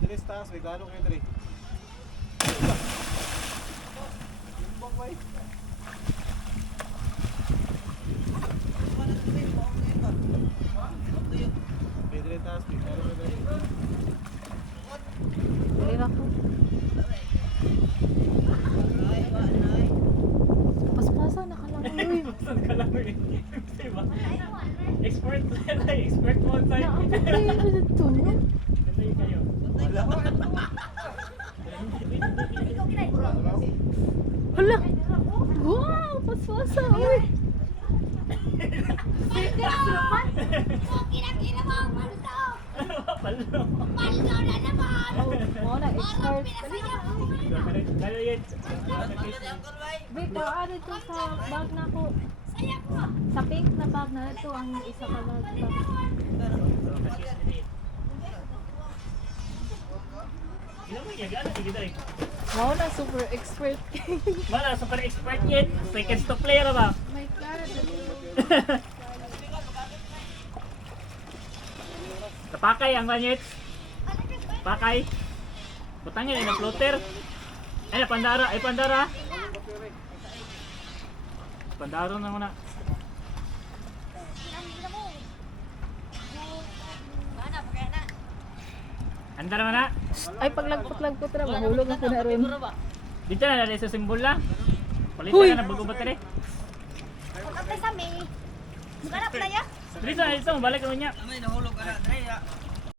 Idris taas, may gano'n kayo Idris. Idris taas, may gano'n kayo Idris. Dali na po. Paspasa, nakalangoy. Nakalangoy. Diba? Expert mo tayo. Ay, ano na ito? Ganda kayo. Hala! Wow! Paspasa! Uy! Kira-kira mo ang paldo! Palo. Paldo na naman! Oo na, expert. Kaya yun. Victor, ano ito sa bag na ko? Saya po! Sa pink na bag na ito, ang isa ka bag pa. Ilan mo yung gano'n? Sige tayo. Wow na, super expert. Wala, super expert yun. Seconds to player ba? My God, dali. Napakay ang banyet. Pakay. Butangin ay na-floater. Ay, napandara. Ay, pandara. Pandaro na muna. Andar mo na. Ay, paglagpot-lagpot na, mahulog ako na rin. Dito na dali sa simbol lang. Huy! Palitan na bago battery. Kung kapay sa may, ganap na ya? Dito na, dito mo balik mo niya. Amay nahulog ka na, Dre.